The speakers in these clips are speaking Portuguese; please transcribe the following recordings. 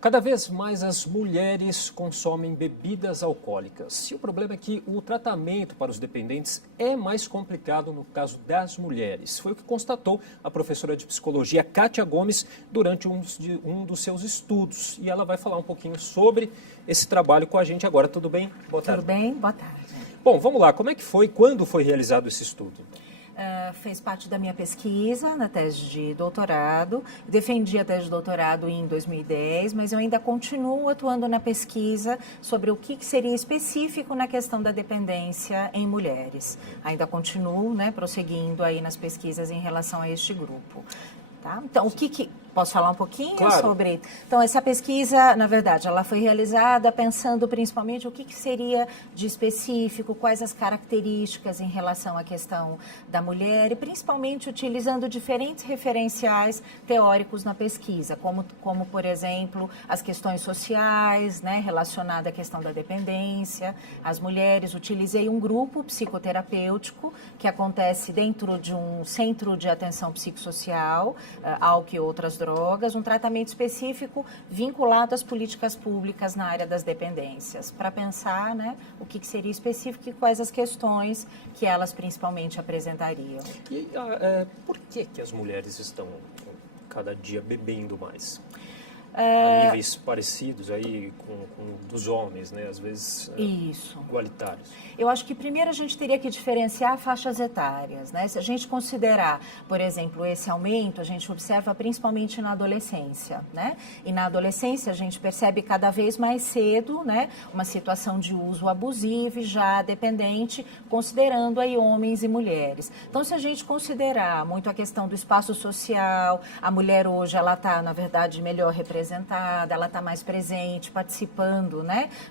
Cada vez mais as mulheres consomem bebidas alcoólicas. E o problema é que o tratamento para os dependentes é mais complicado no caso das mulheres. Foi o que constatou a professora de psicologia Kátia Gomes durante um dos seus estudos. E ela vai falar um pouquinho sobre esse trabalho com a gente agora. Tudo bem? Boa tarde. Tudo bem? Boa tarde. Bom, vamos lá. Como é que foi? Quando foi realizado esse estudo? Fez parte da minha pesquisa na tese de doutorado. Defendi a tese de doutorado em 2010, mas eu ainda continuo atuando na pesquisa sobre o que seria específico na questão da dependência em mulheres. Ainda continuo, prosseguindo aí nas pesquisas em relação a este grupo. Tá? Então, posso falar um pouquinho sobre... Então, essa pesquisa, na verdade, ela foi realizada pensando principalmente o que seria de específico, quais as características em relação à questão da mulher e principalmente utilizando diferentes referenciais teóricos na pesquisa, como por exemplo, as questões sociais, relacionadas à questão da dependência, as mulheres. Utilizei um grupo psicoterapêutico que acontece dentro de um centro de atenção psicossocial, álcool e outras drogas, um tratamento específico vinculado às políticas públicas na área das dependências, para pensar o que seria específico e quais as questões que elas principalmente apresentariam. E por que as mulheres estão cada dia bebendo mais? A níveis parecidos aí com dos homens, às vezes igualitários. Eu acho que primeiro a gente teria que diferenciar faixas etárias, Se a gente considerar, por exemplo, esse aumento, a gente observa principalmente na adolescência, E na adolescência a gente percebe cada vez mais cedo, uma situação de uso abusivo e já dependente, considerando aí homens e mulheres. Então, se a gente considerar muito a questão do espaço social, a mulher hoje ela está, na verdade, melhor representada, ela está mais presente, participando,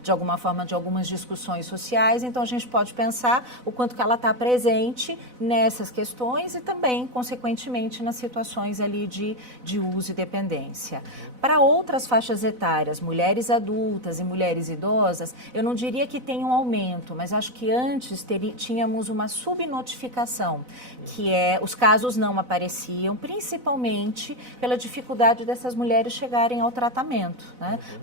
de alguma forma, de algumas discussões sociais. Então, a gente pode pensar o quanto que ela está presente nessas questões e também, consequentemente, nas situações ali de uso e dependência. Para outras faixas etárias, mulheres adultas e mulheres idosas, eu não diria que tem um aumento, mas acho que antes tínhamos uma subnotificação, que os casos não apareciam, principalmente pela dificuldade dessas mulheres chegarem ao tratamento,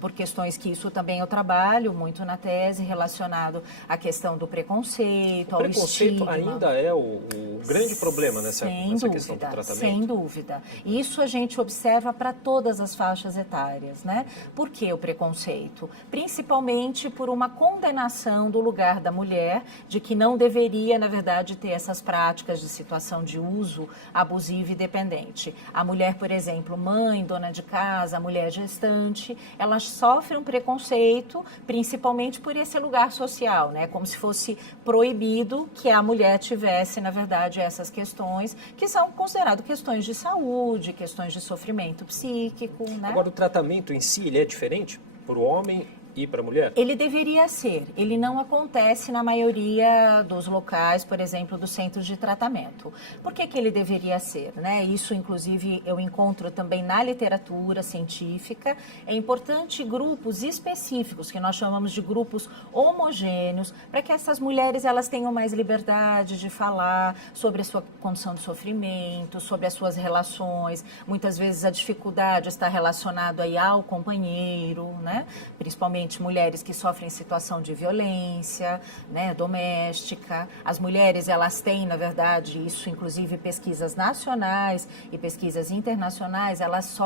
por questões que isso também eu trabalho muito na tese, relacionado à questão do preconceito, ao estigma. O preconceito ainda é o grande problema nessa questão do tratamento? Sem dúvida. Isso a gente observa para todas as faixas etárias, Por que o preconceito? Principalmente por uma condenação do lugar da mulher, de que não deveria, na verdade, ter essas práticas de situação de uso abusivo e dependente. A mulher, por exemplo, mãe, dona de casa, a mulher gestante, elas sofrem um preconceito, principalmente por esse lugar social, Como se fosse proibido que a mulher tivesse, na verdade, essas questões, que são consideradas questões de saúde, questões de sofrimento psíquico, Agora, o tratamento em si, ele é diferente para o homem e para a mulher? Ele deveria ser. Ele não acontece na maioria dos locais, por exemplo, dos centros de tratamento. Por que ele deveria ser? Isso, inclusive, eu encontro também na literatura científica. É importante grupos específicos, que nós chamamos de grupos homogêneos, para que essas mulheres elas tenham mais liberdade de falar sobre a sua condição de sofrimento, sobre as suas relações. Muitas vezes a dificuldade está relacionada aí ao companheiro, principalmente mulheres que sofrem situação de violência, doméstica. As mulheres, elas têm, na verdade, isso inclusive pesquisas nacionais e pesquisas internacionais, elas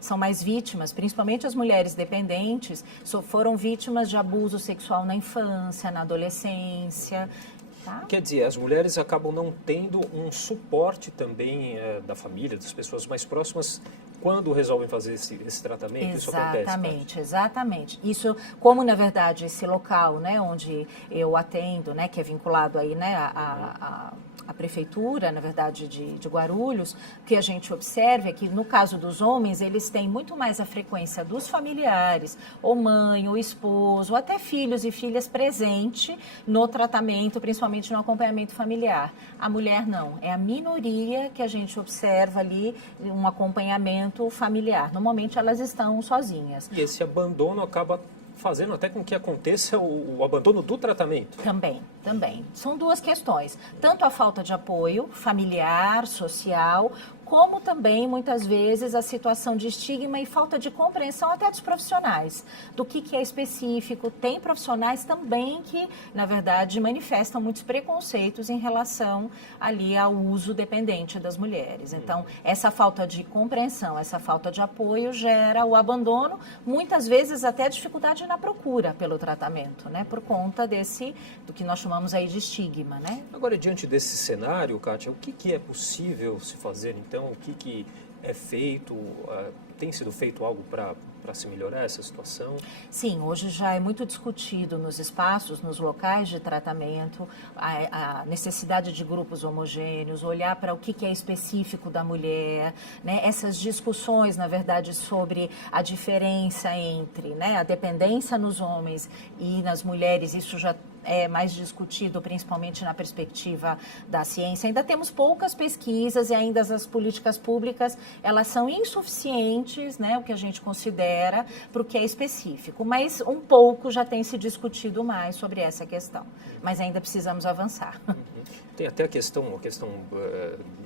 são mais vítimas, principalmente as mulheres dependentes, foram vítimas de abuso sexual na infância, na adolescência. Tá? Quer dizer, as mulheres acabam não tendo um suporte também da família, das pessoas mais próximas, quando resolvem fazer esse tratamento. Exatamente, exatamente. Isso, como na verdade esse local, onde eu atendo, que é vinculado aí, a prefeitura, na verdade, de Guarulhos, o que a gente observa é que, no caso dos homens, eles têm muito mais a frequência dos familiares, ou mãe, ou esposo, ou até filhos e filhas presente no tratamento, principalmente no acompanhamento familiar. A mulher não, é a minoria que a gente observa ali um acompanhamento familiar. Normalmente elas estão sozinhas. E esse abandono acaba fazendo até com que aconteça o abandono do tratamento. Também. São duas questões. Tanto a falta de apoio familiar, social, como também, muitas vezes, a situação de estigma e falta de compreensão até dos profissionais, do que é específico. Tem profissionais também que, na verdade, manifestam muitos preconceitos em relação ali ao uso dependente das mulheres. Então, essa falta de compreensão, essa falta de apoio gera o abandono, muitas vezes até a dificuldade na procura pelo tratamento, né? Por conta do que nós chamamos aí de estigma, né? Agora, diante desse cenário, Kátia, o que é possível se fazer, então? O que é feito? Tem sido feito algo para se melhorar essa situação? Sim, hoje já é muito discutido nos espaços, nos locais de tratamento, a necessidade de grupos homogêneos, olhar para o que é específico da mulher, né? Essas discussões, na verdade, sobre a diferença entre, né, a dependência nos homens e nas mulheres, isso já é mais discutido, principalmente na perspectiva da ciência. Ainda temos poucas pesquisas e ainda as políticas públicas, elas são insuficientes, né, o que a gente considera, para o que é específico. Mas um pouco já tem se discutido mais sobre essa questão. Mas ainda precisamos avançar. Tem até a questão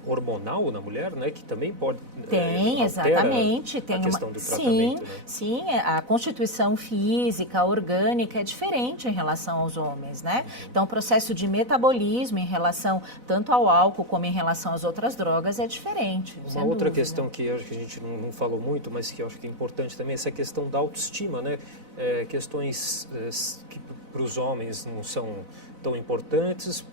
hormonal na mulher, né, que também pode Tem, exatamente. Tem a questão do tratamento. Sim, né? sim, a constituição física, orgânica é diferente em relação aos homens, né? Então, o processo de metabolismo em relação tanto ao álcool como em relação às outras drogas é diferente. Uma outra questão que acho que a gente não falou muito, mas que eu acho que é importante também, é essa questão da autoestima, né? Questões que para os homens não são tão importantes,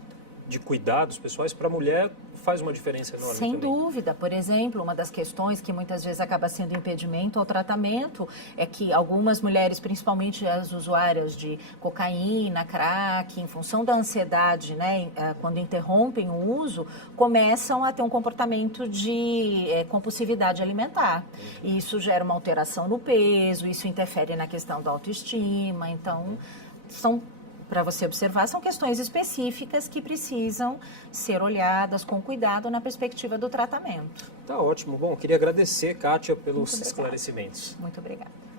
de cuidados pessoais, para a mulher faz uma diferença enorme. Sem também. dúvida. Por exemplo, uma das questões que muitas vezes acaba sendo impedimento ao tratamento é que algumas mulheres, principalmente as usuárias de cocaína, crack, em função da ansiedade, né, quando interrompem o uso, começam a ter um comportamento de compulsividade alimentar. E isso gera uma alteração no peso, isso interfere na questão da autoestima. Então, para você observar, são questões específicas que precisam ser olhadas com cuidado na perspectiva do tratamento. Tá ótimo. Bom, queria agradecer, Kátia, pelos esclarecimentos. Muito obrigada.